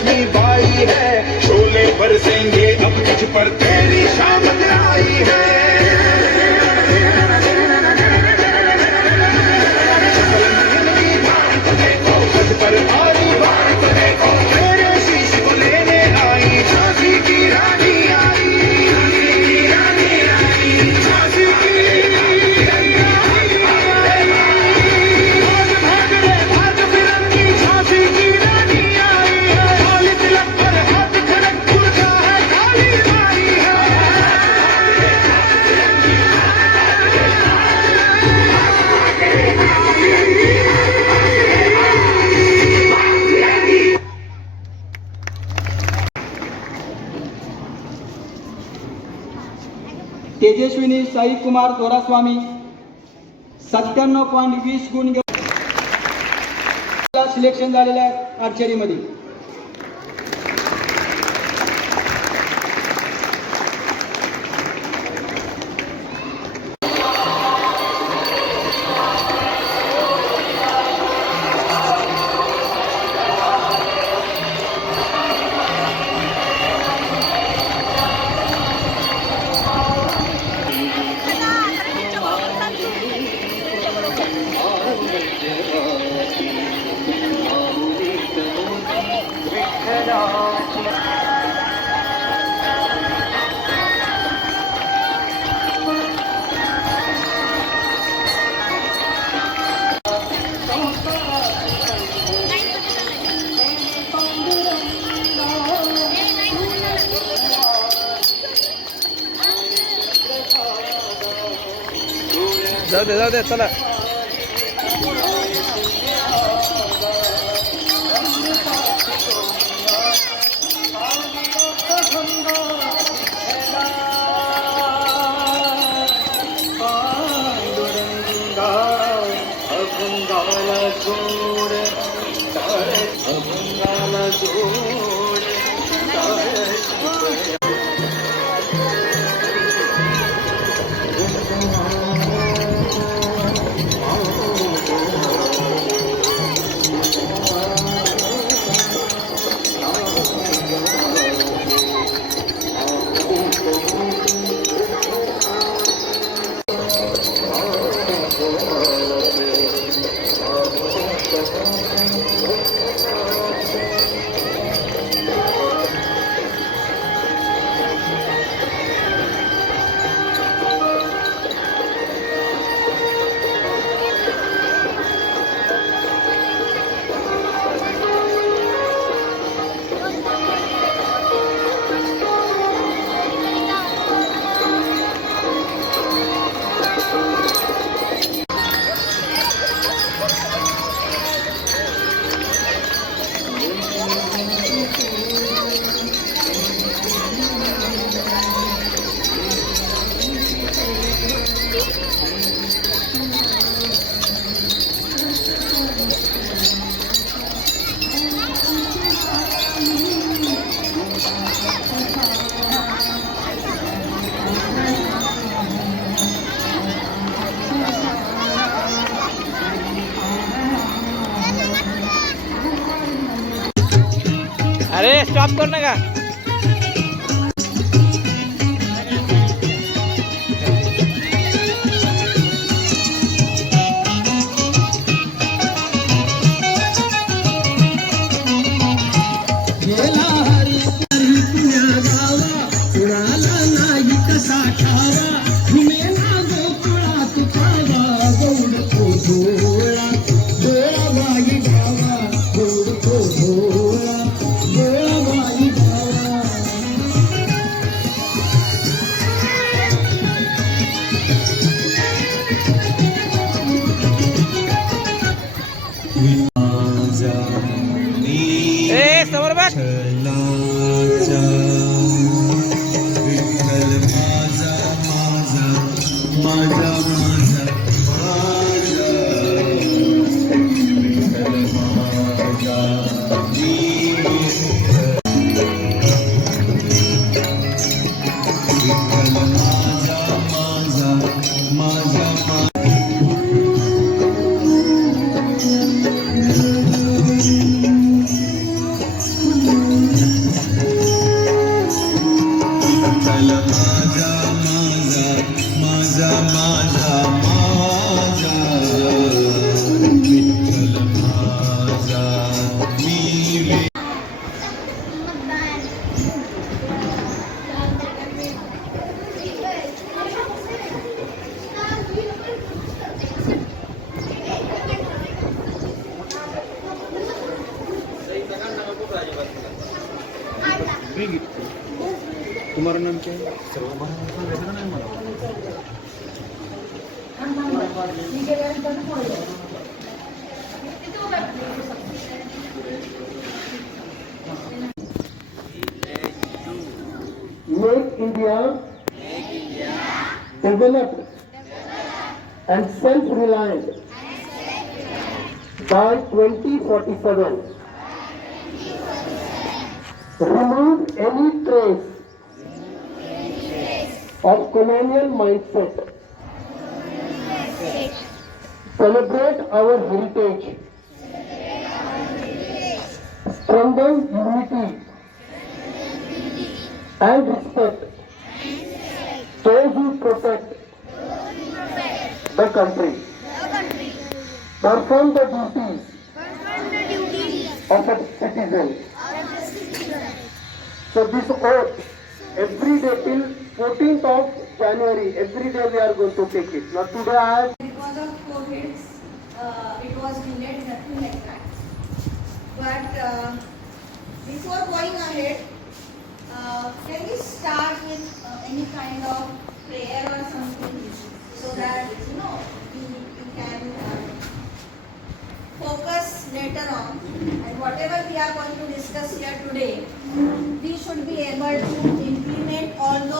लक्ष्मी बाई है, शोले बरसेंगे अब तुझ पर तेरी शामत आई है। पर भारी बात देखो, मेरे शीश को लेने आई झांसी की रानी आई, झांसी की भाग बिरंगी झांसी की रानी आई है। खाली तिलक पर हाथ खड़गपुर का है, खाली आई है। तेजस्विनी साई कुमार दोरास्वामी 97.20 गुण घेऊन सिलेक्शन झालेल्या आर्चरीमध्ये. जाऊ दे चला. अरे स्टॉप कर नका. गोळाबाई तुम्हारा नाम क्या है? Make India developed and self-reliant by 2047. Remove any trace of colonial mindset. Celebrate our heritage. Strengthen unity and respect those who protect the country. Perform the duties of a citizen. So this oath, every day till 14th of January, every day we are going to take it. Now today I have Because of COVID, it was delayed, nothing like that. But before going ahead, can we start with any kind of prayer or something so that we can focus later on, and whatever we are going to discuss here today, we should be able to implement all those.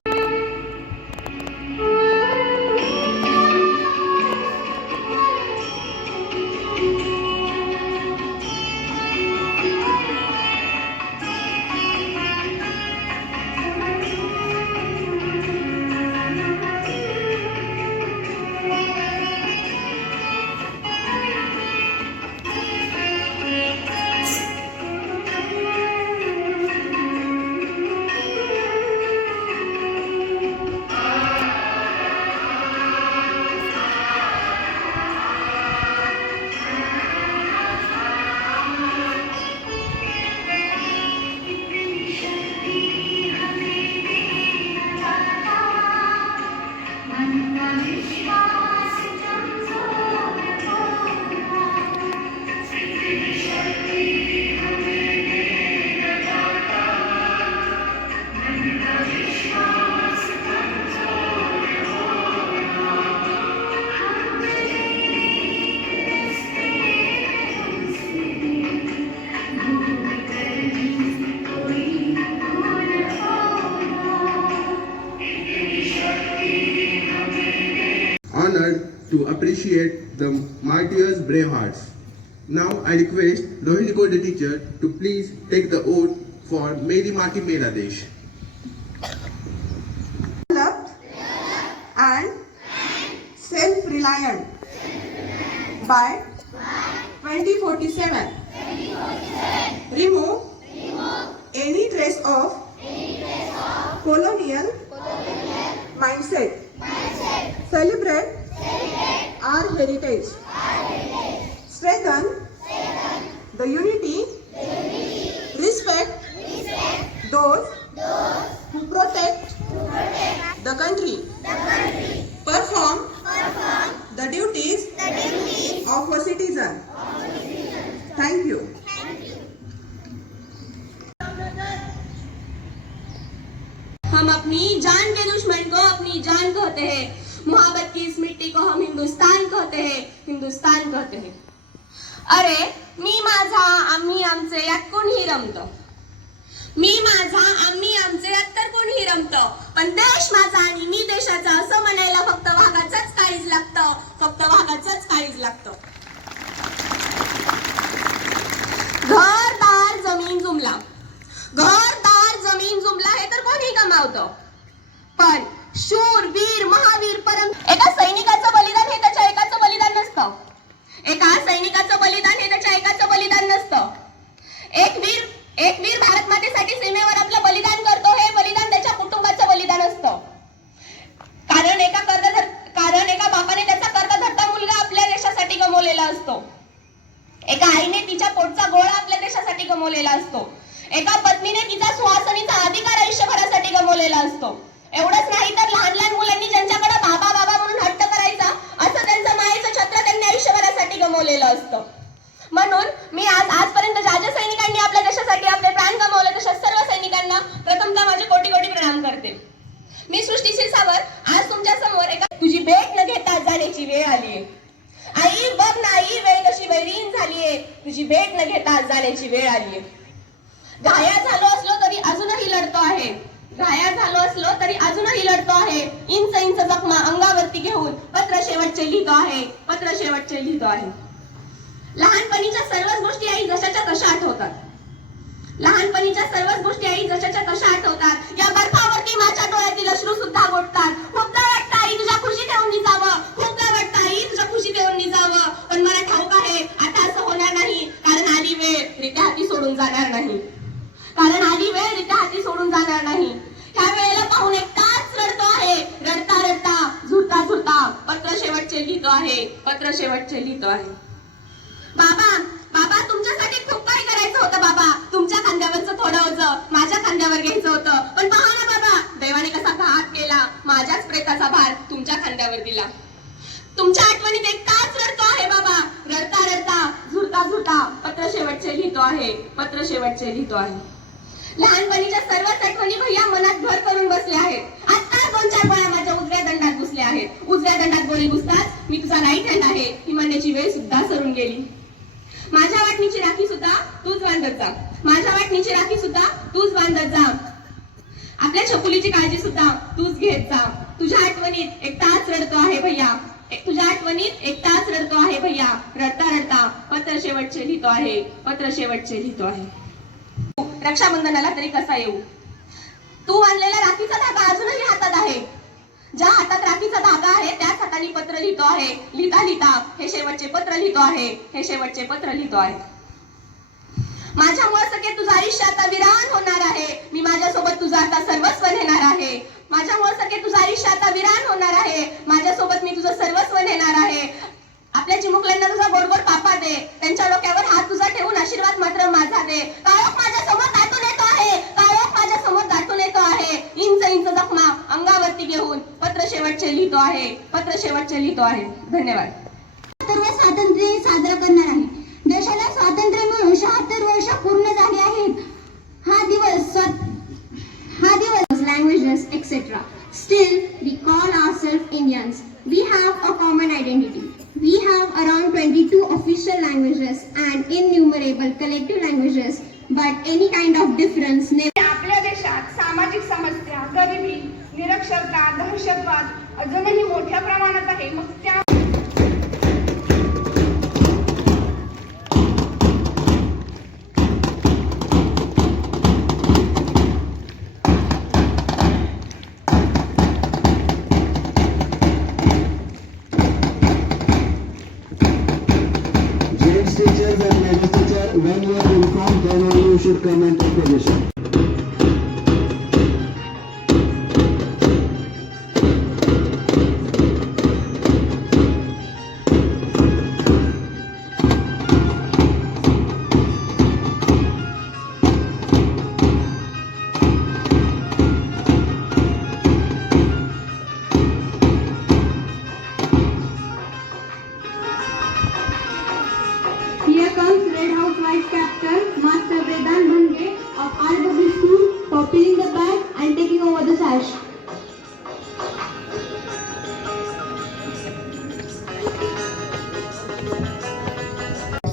Honored to appreciate the martyrs' brave hearts. Now I request Rohini Code teacher to please take the oath for Meri Mati Mera Desh. Developed and self-reliant by 2047. Remove any trace of colonial mindset. Celebrate our heritage. Strengthen the unity. Respect those who protect the country. Perform the duties of a citizen. Thank you. हम अपनी जान के दुश्मन को अपनी जान कहते हैं, मोहब्बत की इस मिट्टी को हम हिंदुस्तान कहते हैं, हिंदुस्तान कहते हैं. अरे मी माझा आम्ही आमचे यात कोणीही रमतं. मी माझा आम्ही आमचे यात तर कोणीही रमतं, पण देश माझा आणि मी देशाचा असं म्हणायला फक्त वाघाचंच काळीज लागतं, फक्त वाघाचंच काळीज लागतं. घरदार जमीन जुमला, घरदार जमीन जुमला हे तर कोणी कमावतं, पण शूर वीर महावीर परम एका सैनिकाचं बलिदान हे त्याच्या एकाचं बलिदान नसतं. एका सैनिकाचं बलिदान हे त्याच्या एकाचं बलिदान नसतं. एक वीर भारत मातेसाठी सीमेवर आपलं बलिदान करतो, हे बलिदान त्याच्या कुटुंबाचं बलिदान असतं. कारण एका बापाने त्याचा कर्तधर्ता मुलगा आपल्या देशासाठी गमावलेला असतो. एका आईने तिच्या पोटचा गोळा आपल्या देशासाठी गमावलेला असतो. एका पत्नीने तिचा सुहासनीचा अधिकार आयुष्यभरासाठी गमावलेला असतो. एवढंच नाही तर लहान लहान मुलांनी ज्यांच्याकडे बाबा बाबा म्हणून हट्ट करायचा, असं त्यांचं मायेचं छत्र त्यांनी आयुष्यभरासाठी गमावलेलं असतं. म्हणून मी आजपर्यंत ज्या ज्या सैनिकांनी आपल्या देशासाठी आपले प्राण गमावले, तशा सर्व सैनिकांना जाण्याची वेळ आली आहे. घायाळ झालो असलो तरी अजूनही लढतो आहे. घायाळ झालो असलो तरी अजूनही लढतो आहे. इंच इंच जखमा अंगावरती घेऊन पत्र शेवटचे लिहितो आहे. पत्र शेवटचे लिहितो आहे. लहानपणीच्या सर्वच गोष्टी आई जशाच्या तशा आठवतात. लहानपणीच्या सर्वच गोष्टी आई जशाच्या तशा आठवतात. या बर्फावरती माझ्या डोळ्यातील अश्रू सुद्धा गोठतात. खूपदा वाटतं आई तुझ्या खुशीत येऊन निजावं. खूपदा वाटतं आई तुझ्या खुशीत येऊन निजावं. पण मला ठाऊक आहे आता असं होणार नाही. कारण आली वेळ रित्या हाती सोडून जाणार नाही. कारण आली वेळ रित्या हाती सोडून जाणार नाही. ह्या वेळेला पाहून एक तास रडतो आहे. रडता रडता झुरता झुरता पत्र शेवटचे लिहितो आहे. पत्र शेवटचे लिहितो आहे. बाबा बाबा तुमच्यासाठी खूप काही करायचं होतं बाबा. तुमच्या खांद्यावरचं थोडं ओझं माझ्या खांद्यावर घ्यायचं होतं. पण पहा ना बाबा देवाने कसा घात केला. माझ्याच प्रेताचा भार तुमच्या खांद्यावर दिला. तुमच्या आठवणीत एक तास रडतो आहे बाबा. रडता रडता झुरता झुरता पत्र शेवटचे लिहितो आहे. पत्र शेवटचे लिहितो आहे. लहानपणीच्या सर्वच आठवणी भैया मनात घर करून बसले आहेत. आता 2-4 गोळ्या माझ्या उजव्या दंडात घुसल्या आहेत. उजव्या दंडात गोळी घुसताच मी तुझा राईट हँड आहे ही म्हणण्याची वेळ सुद्धा सरून गेली. माझ्या वाटणीची राखी सुद्धा तूच बांधत जा. माझ्या वाटणीची राखी सुद्धा तूच बांधत जा. आपल्या छकुलीची काळजी सुद्धा तूच घेत जा. तुझ्या आठवणीत एक तास रडतो आहे भैया. तुझ्या आठवणीत एक तास रडतो आहे भैया. रडता रडता पत्र शेवटचे लिहितो आहे. पत्र शेवटचे लिहितो आहे. रक्षाबंधनाला तरी कसा येऊ. तू आणलेला राखीचा धागा अजूनही हातात आहे. ज्या हातात राखीचा धागा आहे त्याच हाताने पत्र लिहितो आहे. लिहिता लिहिता हे शेवटचे पत्र लिहितो आहे. हे शेवटचे पत्र लिहितो आहे. माझ्यामुळे सगळे तुझं आयुष्य आता विरान होणार आहे. मी माझ्यासोबत तुझं आता सर्वस्व नेणार आहे. माझ्यामुळे सगळे तुझं आयुष्य आता विरान होणार आहे. माझ्यासोबत मी तुझं सर्वस्व नेणार आहे. आपल्या चिमुकल्यांना तुझा गोडगोड पापा दे. त्यांच्या डोक्यावर हात तुझा ठेवून आशीर्वाद मात्र माझा दे. काळोख माझ्या समोर दाटून येतो आहे. काळोख माझ्या समोर दाटून येतो आहे. इंच इंच जखमा अंगावरती घेऊन पत्र शेवटचे लिहितो आहे. पत्र शेवटचे लिहितो आहे. धन्यवाद. स्वातंत्र्य साजरा करणार आहे. देशाला स्वातंत्र्य मिळून 76 वर्ष पूर्ण झाली आहेत. हा दिवस languages etc. Still we call ourselves Indians. We have a common identity. We have around 22 official languages and innumerable collective languages, but any kind of difference never. आपल्या देशात सामाजिक समस्या, गरिबी, निरक्षरता, दहशतवाद अजूनही मोठ्या प्रमाणात आहे. मग त्या Teachers and legislature, when you are informed, then only you should come and take position. Here comes Red House Vice Captain Master Vedant Bhande of R Public School for pinning the bag and taking over the sash.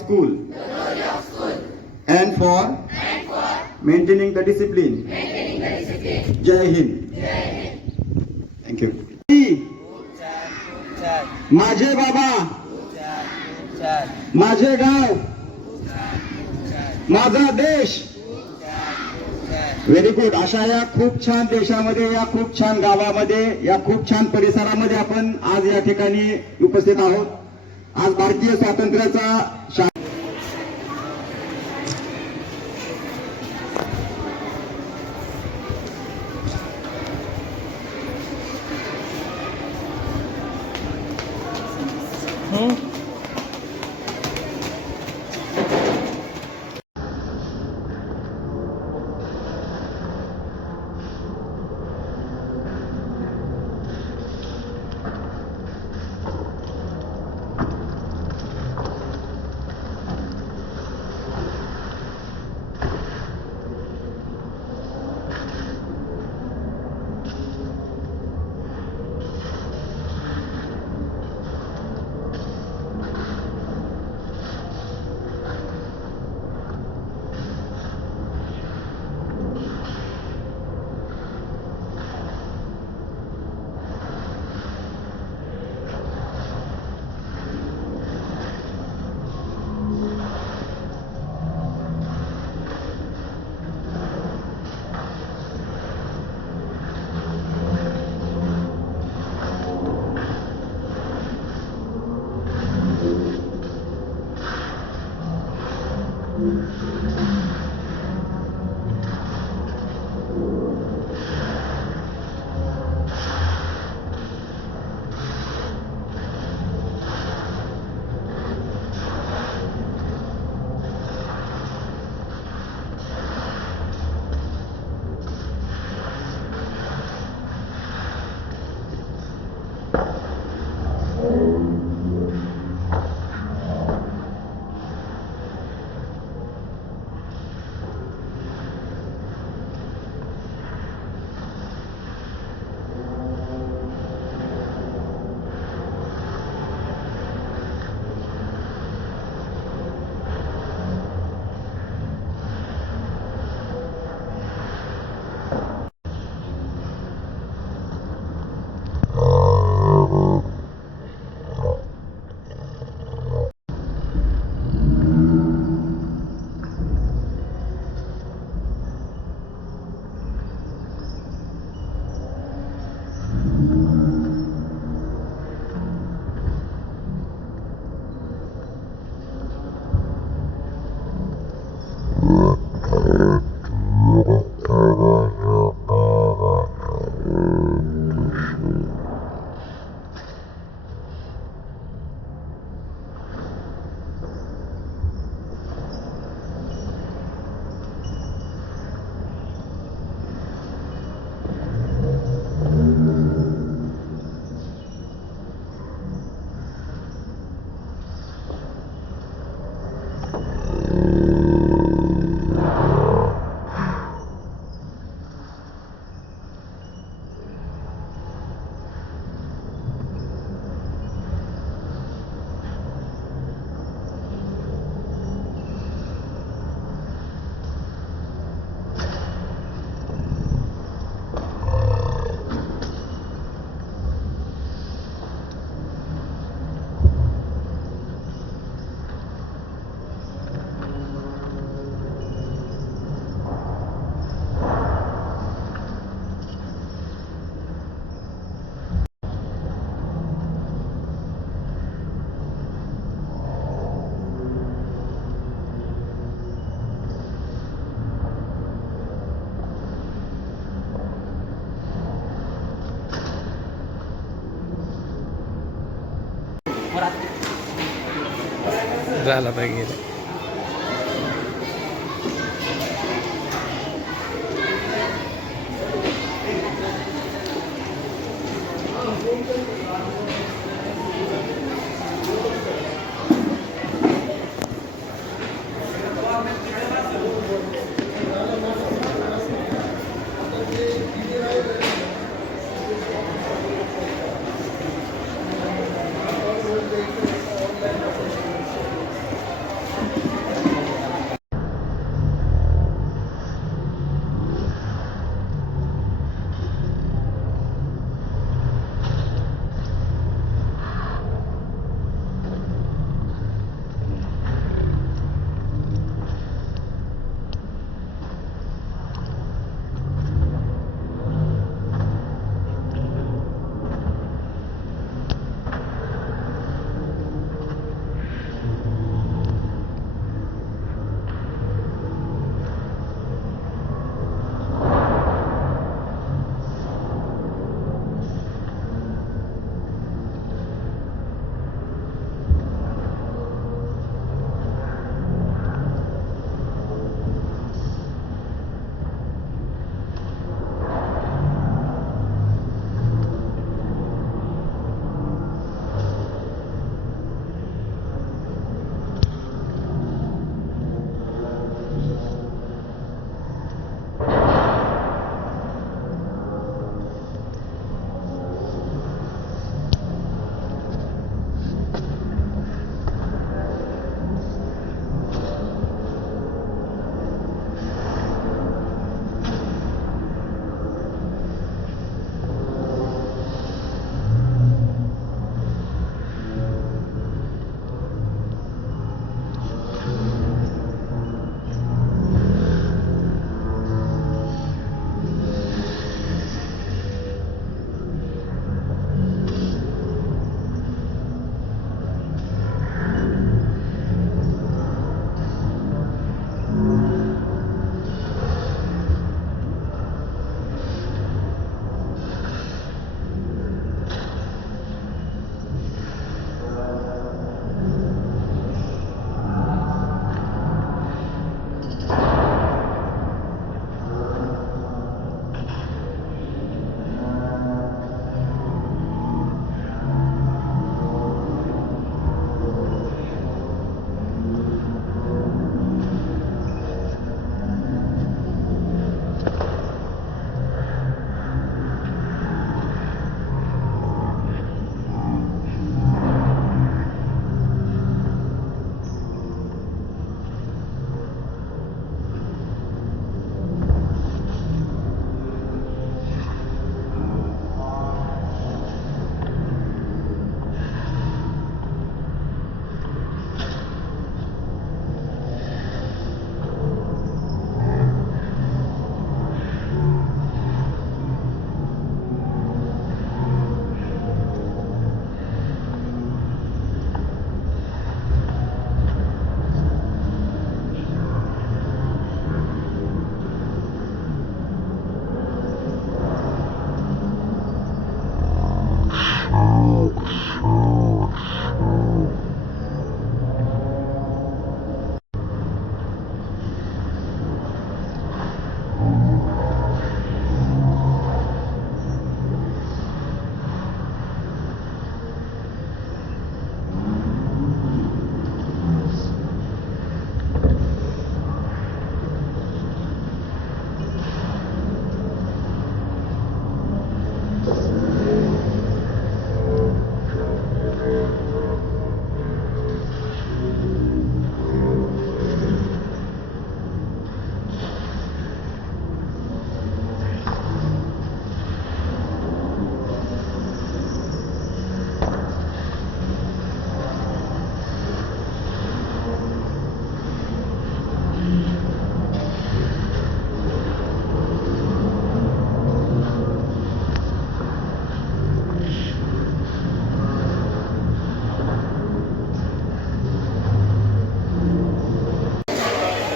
School. And for maintaining the discipline. Jai Hind. Thank you. माझे बाबा, माझे गाव, माझा देश. Very good. अशा या खूप छान देशामध्ये, या खूप छान गावामध्ये, या खूप छान परिसरामध्ये आपण आज या ठिकाणी उपस्थित आहोत. आज भारतीय स्वातंत्र्याचा झाला पाहिजे.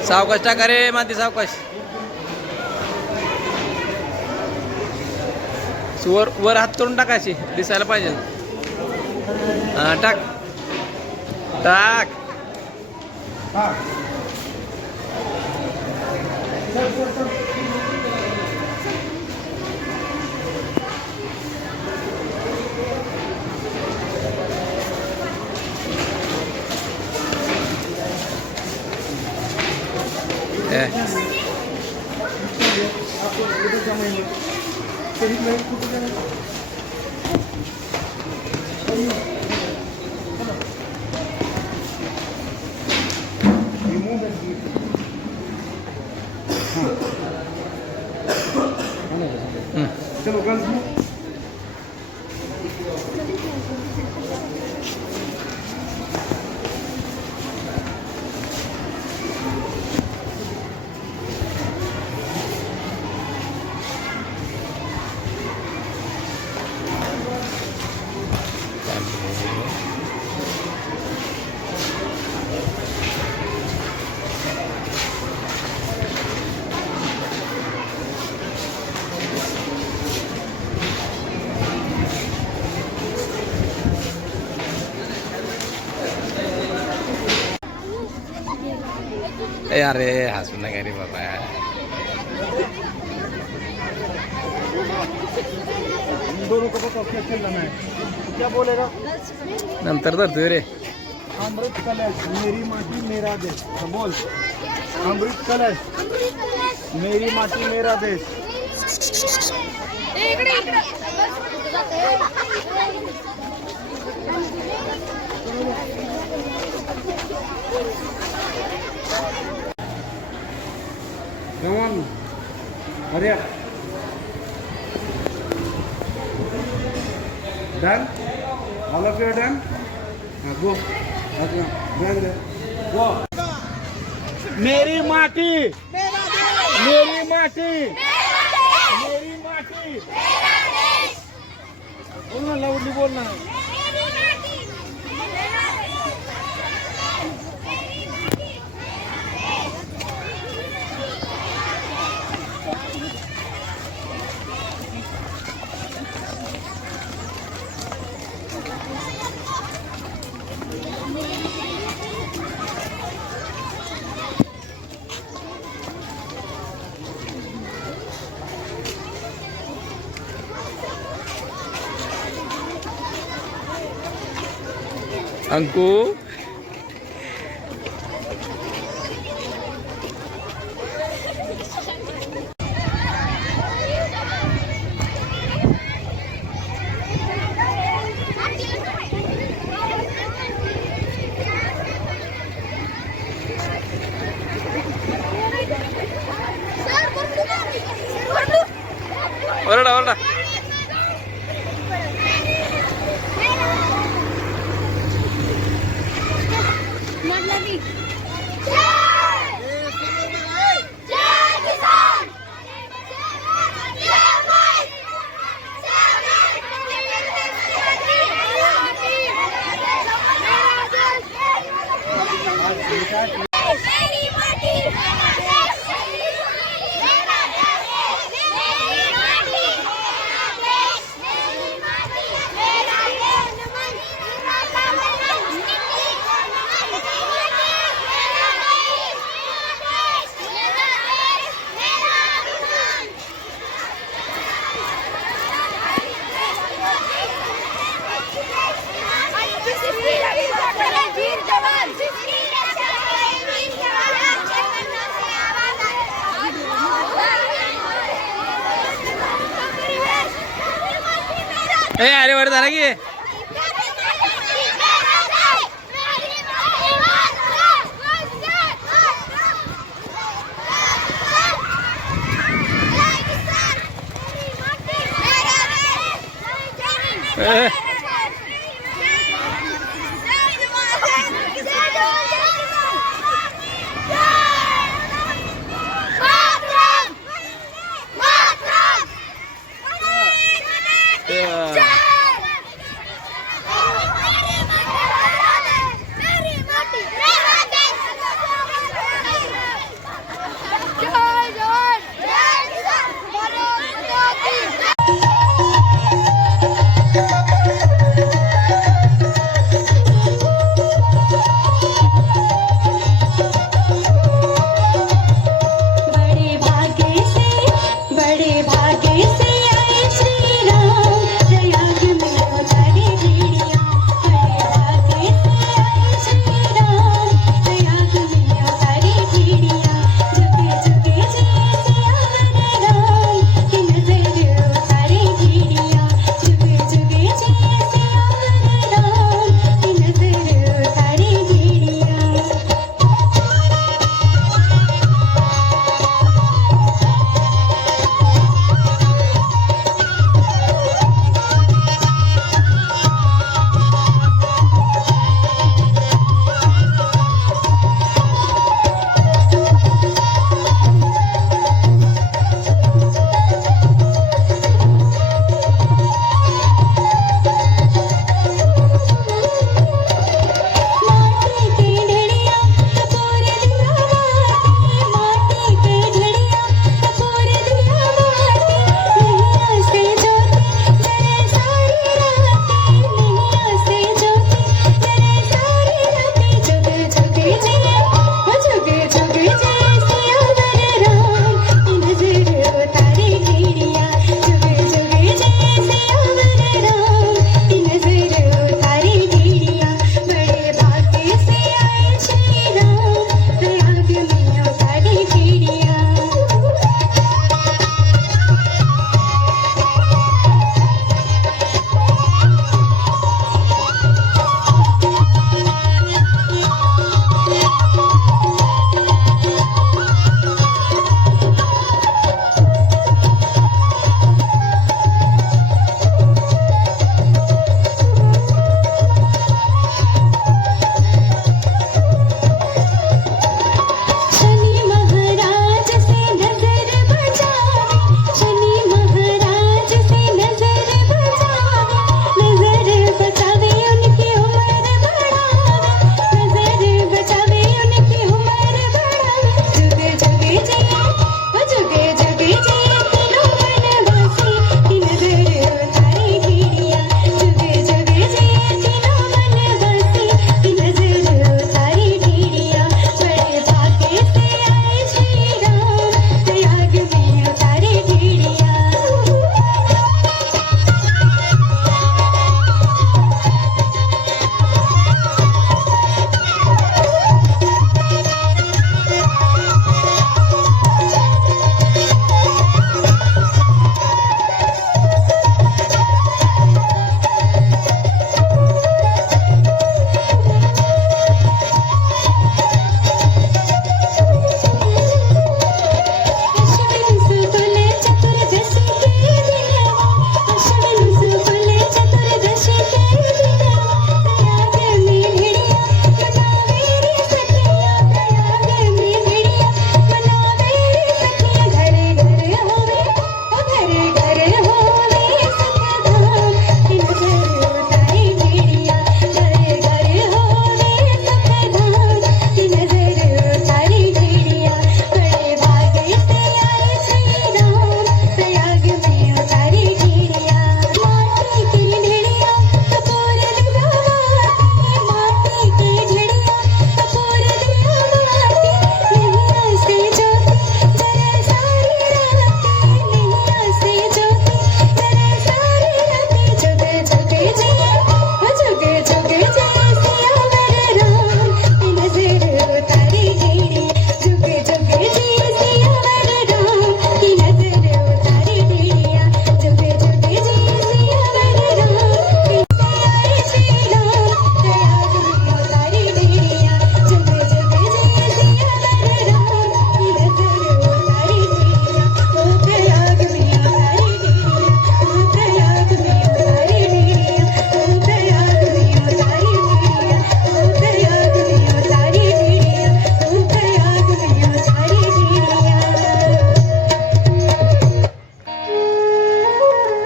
सावकाश टाका रे माती सावकाश. वर वर हात करून टाकायची दिसायला पाहिजे. हा टाक टाक. चलो गर्ल्स अरे हसू नका रे बाबा. दोनों को पता क्या चल रहा है क्या बोलेगा. नंतर धरतोय रे. अमृत कलश मेरी माटी मेरा देश. बोल अमृत कलश मेरी माटी मेरा देश. Come on, hurry up. Done? All of you are done? Now go. Okay. Go. मेरी माटी मेरी माटी मेरी माटी. बोलना लाउडली बोलना. अंकु ओरडा ओरडा. अरे वर झाला की.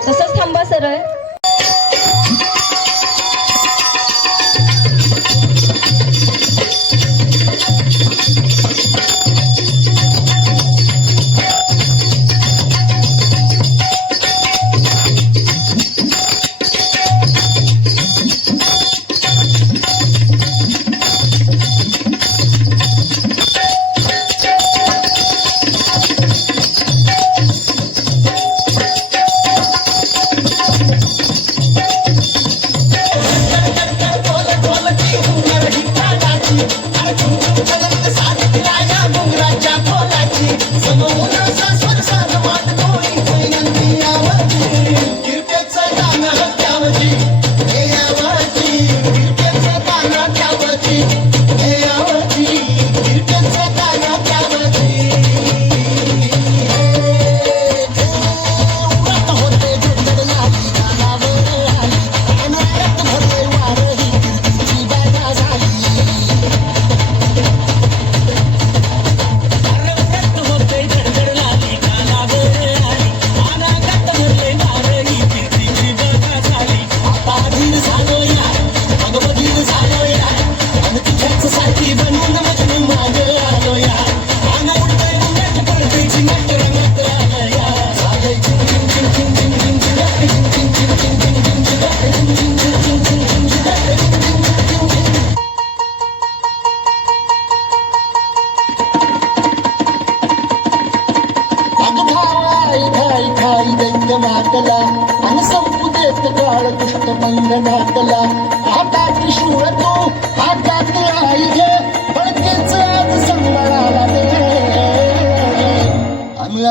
तसंच थांबा सरळ.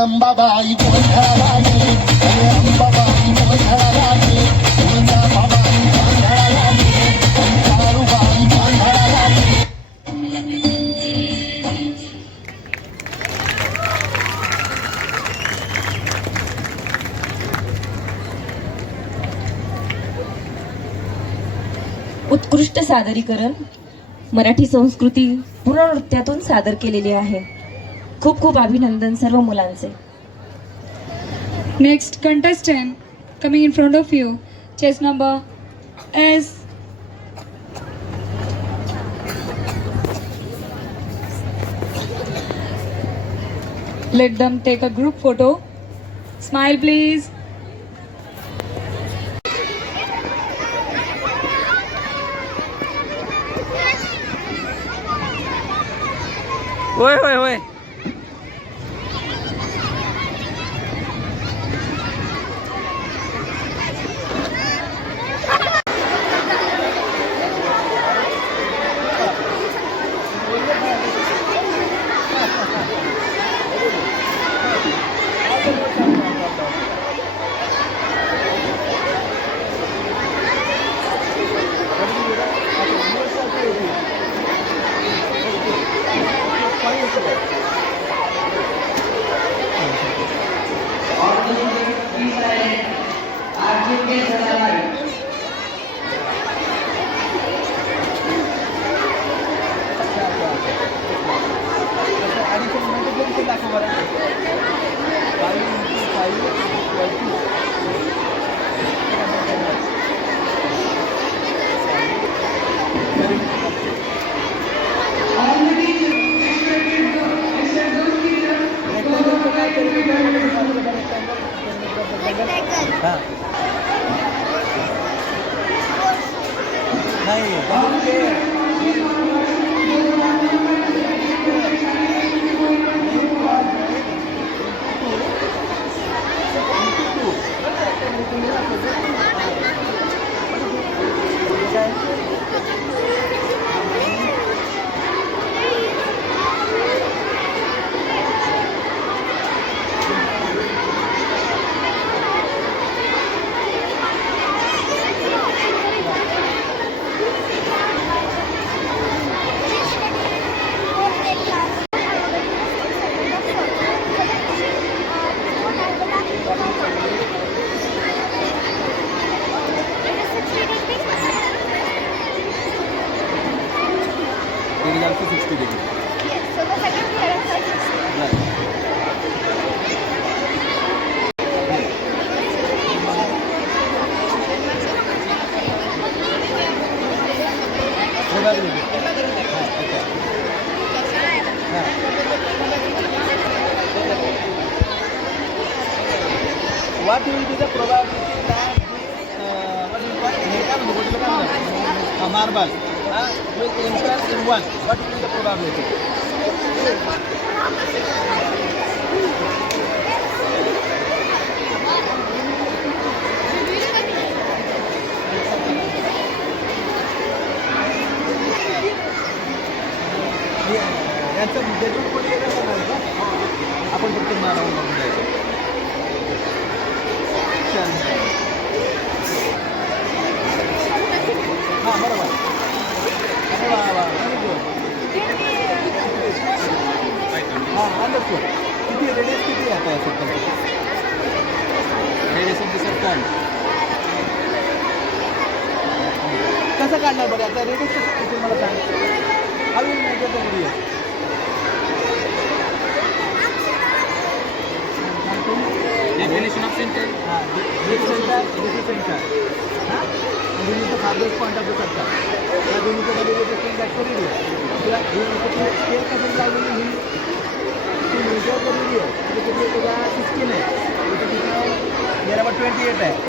अंबाबाई गोंधळाला गे, अंबाबाई गोंधळाला गे, अंबाबाई गोंधळाला गे, अंबाबाई गोंधळाला गे. उत्कृष्ट सादरीकरण मराठी संस्कृती पूर्ण नृत्यातून सादर केलेली आहे. खूप खूप अभिनंदन सर्व मुलांचे. Next contestant coming in front of you, chess number S. Let them take a group photo. Smile please. होय होय होय. what will be the probability that a marble will enter in one? What will be the probability? याचं judgement कोणी येणार का? आपण फक्त मारावं लागून जायचं. हां बरोबर. हां अंडरस्टूड. किती रेडियस किती आता आहे sir? Radius of the circle कसं काढणार बघा आता रेडियस कसं किती मला सांग. हवी measure the radius. Definition of center. This center, this is center. And this is the farthest point of the circle. त्या दोन्हीच्या मध्ये जे पेन बॅक करेल तुला स्केल कसं लावलेली ही ती मेजर करेली आहे. 16 आहे. 28 आहे.